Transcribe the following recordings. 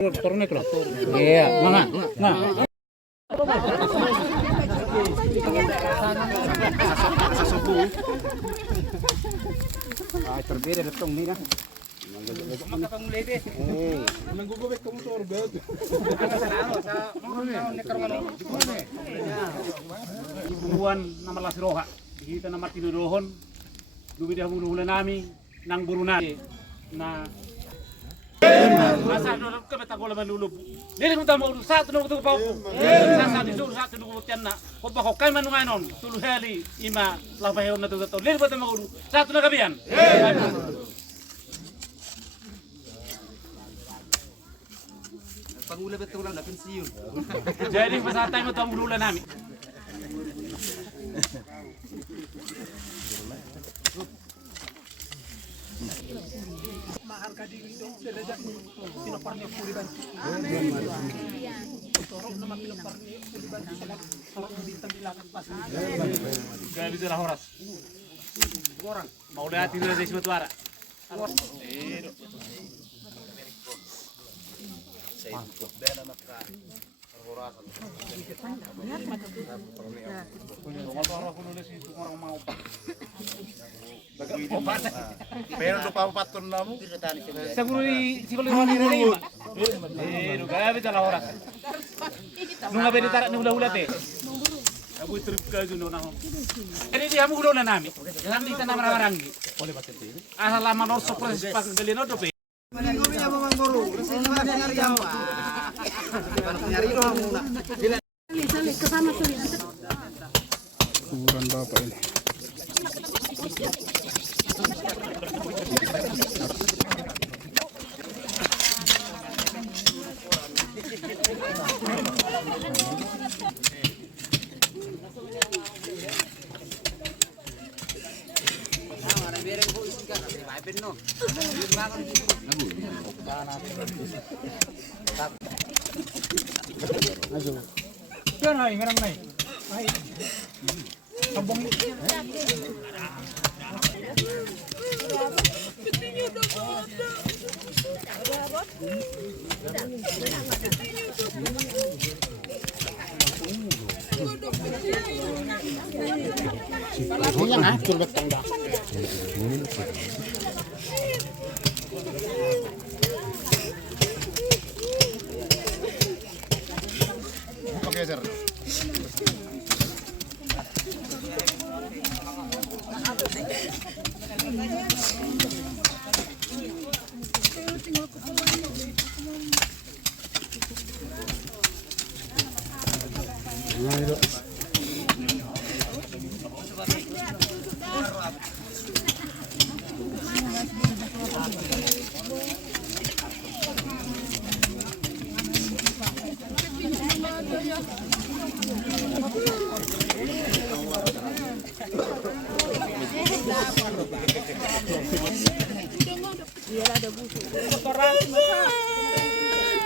Turun ko. Iya, nga. Sa subo. Ay, terbeda datong ni na. Makapangulete. Nanggugubit ka mo sa orbed. Buwan na malasiroha. Kita na matinudohon. Dubida huluhulan namin ng burunan na asa do ka betagola manulub dili ko tamo sa tunog to pa ko sa di sur sa tunog tiyan na ko ba ko kay manungan non tulu heli ima labayon na to dili ba tamo sa tunog kabiyan pangula betul lang na pensiyon jadi pasatay mo tamo ulan namin mahal ka dili dong sila pinaparni puliban. Torok na mapinaparni puliban sila sa bintang dilakat pas. Gabi dira horas. Orang mau lihat diri dari sebetuara. Saya ikut bela maka horatan. Orang nulis itu orang mau pak. Pero lupa patun namu. Seguro siguro ni rin. Gabi dala horas. Nung gabi ditarak ni hula-hula te. Abu trip ka juno na ho. Jadi dia mo ulo na nami. Lang dita na mararangi. Ole batet te. Asal lama no surprise pak galino do pe. Minggu ni apa Mang Guru? Resmi nyari apa? Nyari doang muna. Kesana tuh. Kuburan bapak ini. Yan ay, ngarang nay. Ay. Sabong. Yang hancur betang dah. Oke, sir.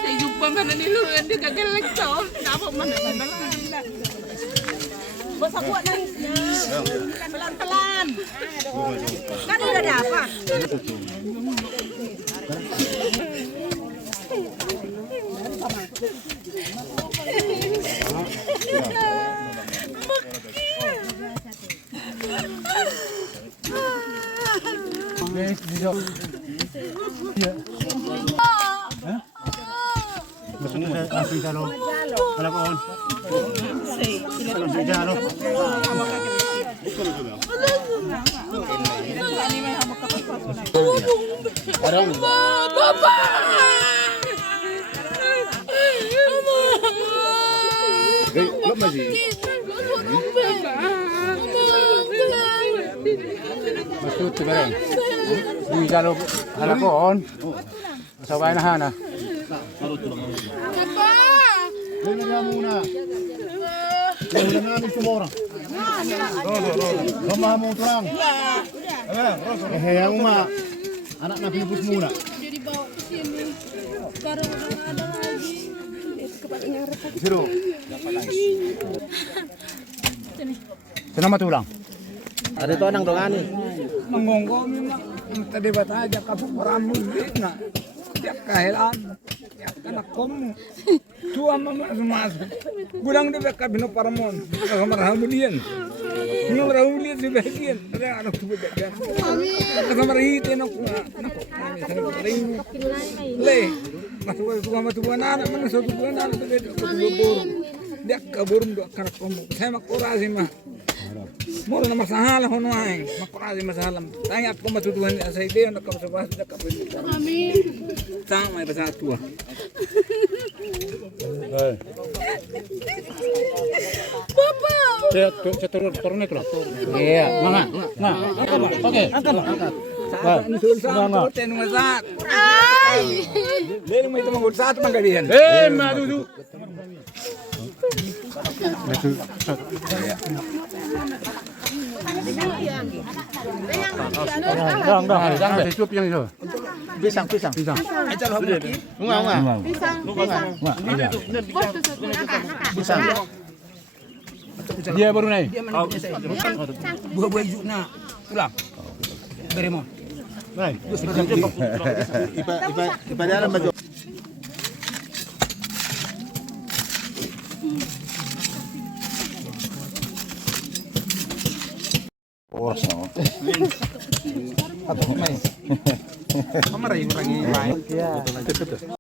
Saya jumpa mana ni lu yang dia gagal lecor. Kenapa mana mana? Bos aku nangisnya. Pelan-pelan. Kan udah ada apa? Guys, video. Iya. Maksudnya langsung jalo. Kalau kawan. Kalau si jalo. Orang. Bapak. Lo masih. Masuk tu barang. Di jalo halakon. Sabay na hana. Ini nga muna. Wala na namin semua orang. Rumah mau terang. Yang ma. Anak nabi bus muna. Jadi bawa ke sini. Baru ada lagi. Zero. Sino matulang? Ada itu anak dongani. Menggonggo memang tadi bat aja kapuk ramu na. Tiap kahelan. anak kamu. Tua mama semas. Gudang dia kabino paramon. Kamar hamudian. Nung rahulian si bagian. Ada anak tuh bagian. Kamar hite nak le. Masuk ke rumah tuan anak mana satu tuan anak tu dia dia kaburum do kana kamu. Saya makorasi mah. Mo na masahala hono ay. Makorasi masalam. Tanya ko matutuhan sa idea na kabasabas da kapit. Amin. Tama ay basa tua. Papa. Saya turun itu loh. Iya, mana? Nah, oke. Angkat. Sa sul sa ten masat. Ay. Lele mo ito magusat mangalian. Madudu. Yang itu. Pisang. Aja lo hamu. Bunga. Pisang. Dia baru naik. Buah-buah hijau na. Ulang. Beremo. Naik. Ipa dalam baju. Kamar ini orang ini.